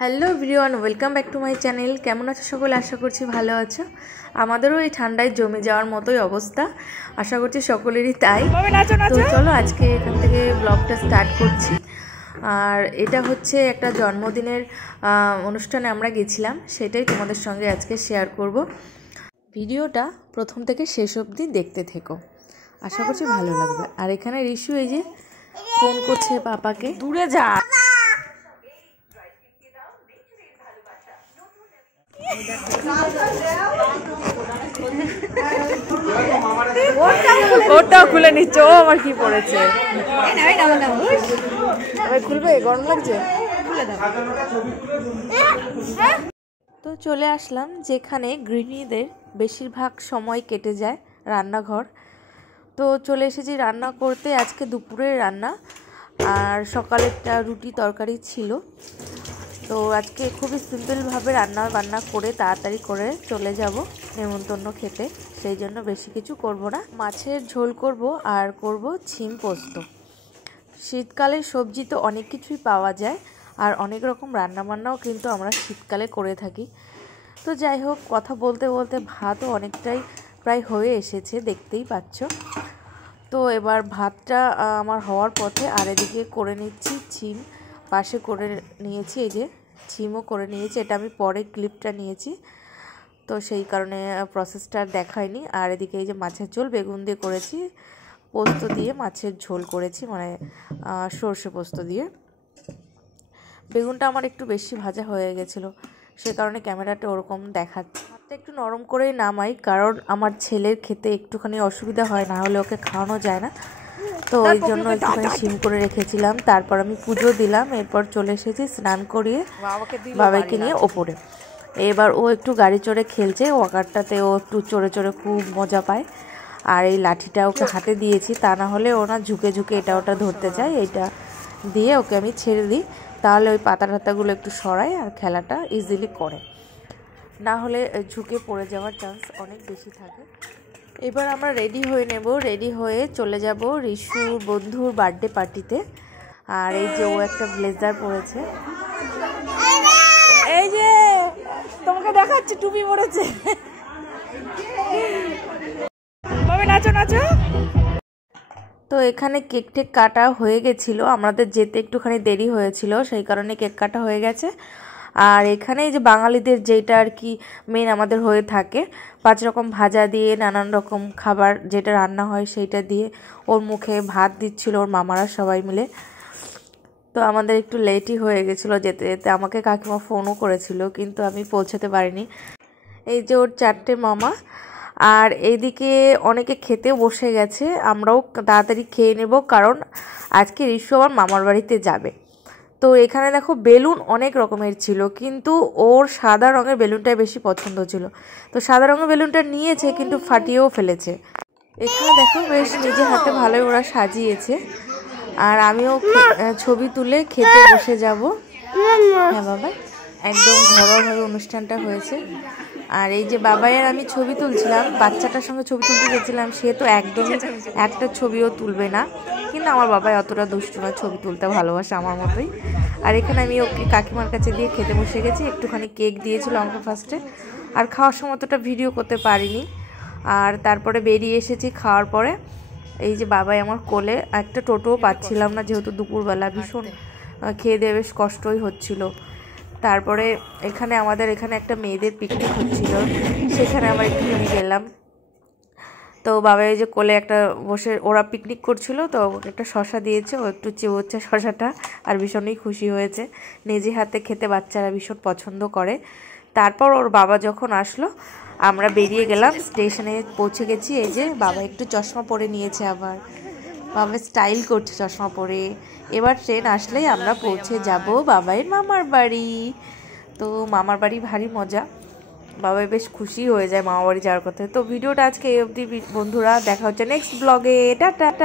Hello everyone, welcome back to my channel. কেমন আছো সকলে? আশা করছি ভালো আছো। আমাদেরও এই ঠান্ডায় জমে যাওয়ার মতোই অবস্থা, আশা করছি সকলেরই তাই। তো চলো আজকে এখান থেকে ব্লগটা স্টার্ট করছি। আর এটা হচ্ছে একটা জন্মদিনের অনুষ্ঠানে আমরা গেছিলাম, সেটাই তোমাদের সঙ্গে আজকে শেয়ার করব। ভিডিওটা প্রথম থেকে শেষ অবধি দেখতে থেকো, আশা করছি ভালো লাগবে। আর এখানে রিশু এই যে ফোন করছে পাপাকে, দূরে যা। ওটাও খুলে নিচ্ছে, ও আমার কি পড়েছে, খুলবে? গরম লাগছে। তো চলে আসলাম যেখানে গৃহিণীদের বেশিরভাগ সময় কেটে যায়, রান্নাঘর। তো চলে এসেছি রান্না করতে। আজকে দুপুরের রান্না, আর সকালেরটা রুটি তরকারি ছিল। তো আজকে খুবই সিম্পলভাবে রান্না বান্না করে তাড়াতাড়ি করে চলে যাব নেমন্তন্ন খেতে, সেই জন্য বেশি কিছু করব না। মাছের ঝোল করব আর করব ছিম পোস্ত। শীতকালে সবজি তো অনেক কিছুই পাওয়া যায়, আর অনেক রকম রান্নাবান্নাও কিন্তু আমরা শীতকালে করে থাকি। তো যাই হোক, কথা বলতে বলতে ভাতও অনেকটাই প্রায় হয়ে এসেছে, দেখতেই পাচ্ছ। তো এবার ভাতটা আমার হওয়ার পথে, আর এদিকে করে নিচ্ছি ছিম। পাশে করে নিয়েছি, এই যে ছিমও করে নিয়েছি। এটা আমি পরে ক্লিপটা নিয়েছি, তো সেই কারণে প্রসেসটা দেখায়নি। আর এদিকে এই যে মাছের ঝোল বেগুন দিয়ে করেছি, পোস্ত দিয়ে মাছের ঝোল করেছি, মানে সর্ষে পোস্ত দিয়ে। বেগুনটা আমার একটু বেশি ভাজা হয়ে গেছিলো, সে কারণে ক্যামেরাটা ওরকম দেখাচ্ছে। ভাতটা একটু নরম করেই নামাই, কারণ আমার ছেলের খেতে একটুখানি অসুবিধা হয়, না হলে ওকে খাওয়ানো যায় না। তো ওই জন্য একটুখানি সিম করে রেখেছিলাম। তারপর আমি পুজো দিলাম, এরপর চলে এসেছি স্নান করিয়ে বাবাকে নিয়ে ওপরে। এবার ও একটু গাড়ি চড়ে খেলছে, ওয়াকারটাতে ও একটু চড়ে চড়ে খুব মজা পায়। আর এই লাঠিটা ওকে হাতে দিয়েছি, তা না হলে ও না ঝুঁকে ঝুঁকে এটা ওটা ধরতে চায়। এইটা দিয়ে ওকে আমি ছেড়ে দিই, তাহলে ওই পাতা টাতাগুলো একটু সরায় আর খেলাটা ইজিলি করে, না হলে ঝুঁকে পড়ে যাওয়ার চান্স অনেক বেশি থাকে। এবার আমরা রেডি হয়ে নেব, রেডি হয়ে চলে যাব রিশুর বন্ধুর বার্থডে পার্টিতে। আর এই যে ও একটা ব্লেজার পরেছে, এই যে তোমাকে দেখাচ্ছি, টুপি পরেছে। নাচো নাচো। তো এখানে কেক টেক কাটা হয়ে গেছিলো, আমাদের যেতে একটুখানি দেরি হয়েছিল, সেই কারণে কেক কাটা হয়ে গেছে। আর এখানে যে বাঙালিদের যেটা আর কি মেন আমাদের হয়ে থাকে, 5 রকম ভাজা দিয়ে নানান রকম খাবার যেটা রান্না হয় সেইটা দিয়ে ওর মুখে ভাত দিচ্ছিল ওর মামারা সবাই মিলে। তো আমাদের একটু লেটই হয়ে গেছিলো যেতে যেতে। আমাকে কাকিমা ফোনও করেছিল, কিন্তু আমি পৌঁছাতে পারিনি। এই যে ওর 4টে মামা, আর এইদিকে অনেকে খেতেও বসে গেছে। আমরাও তাড়াতাড়ি খেয়ে নেব, কারণ আজকে রিশু আমার মামার বাড়িতে যাবে। তো এখানে দেখো বেলুন অনেক রকমের ছিল, কিন্তু ওর সাদা রঙের বেলুনটাই বেশি পছন্দ ছিল। তো সাদা রঙের বেলুনটা নিয়েছে, কিন্তু ফাটিয়েও ফেলেছে। এখানে দেখো বেশ নিজে হাতে ভালোই ওরা সাজিয়েছে। আর আমিও ছবি তুলে খেতে বসে যাব। হ্যাঁ বাবা, একদম ঘরোয়াভাবে অনুষ্ঠানটা হয়েছে। আর এই যে বাবাই আর আমি ছবি তুলছিলাম, বাচ্চাটার সঙ্গে ছবি তুলতে গেছিলাম, সে তো একদমই একটা ছবিও তুলবে না। কিন্তু আমার বাবাই অতটা দুষ্টু না, ছবি তুলতে ভালোবাসে আমার মতোই। আর এখানে আমি ওকে কাকিমার কাছে দিয়ে খেতে বসে গেছি। একটুখানি কেক দিয়েছিল আমাকে ফার্স্টে, আর খাওয়ার সময় অতটা ভিডিও করতে পারিনি। আর তারপরে বেরিয়ে এসেছি খাওয়ার পরে। এই যে বাবাই আমার কোলে, একটা টোটোও পাচ্ছিলাম না, যেহেতু দুপুরবেলা ভীষণ খেয়ে দিয়ে বেশ কষ্টই হচ্ছিল। তারপরে এখানে আমাদের এখানে একটা মেয়েদের পিকনিক হচ্ছিল, সেখানে আবার একটুখানি গেলাম। তো বাবা এই যে কোলে একটা বসে ওরা পিকনিক করছিল, তো একটা শশা দিয়েছে, ও একটু চিবোচ্ছে শশাটা, আর ভীষণই খুশি হয়েছে। নিজে হাতে খেতে বাচ্চারা ভীষণ পছন্দ করে। তারপর ওর বাবা যখন আসলো, আমরা বেরিয়ে গেলাম, স্টেশনে পৌঁছে গেছি। এই যে বাবা একটু চশমা পরে নিয়েছে, আবার বাবা স্টাইল করছে চশমা পরে। এবার ট্রেন আসলেই আমরা পৌঁছে যাব বাবাইয়ের মামার বাড়ি। তো মামার বাড়ি ভারী মজা, বাবাই বেশ খুশি হয়ে যায় মামার বাড়ি যাওয়ার কথা। তো ভিডিওটা আজকে এই অবধি বন্ধুরা, দেখা হচ্ছে নেক্সট ব্লগে। টাটা।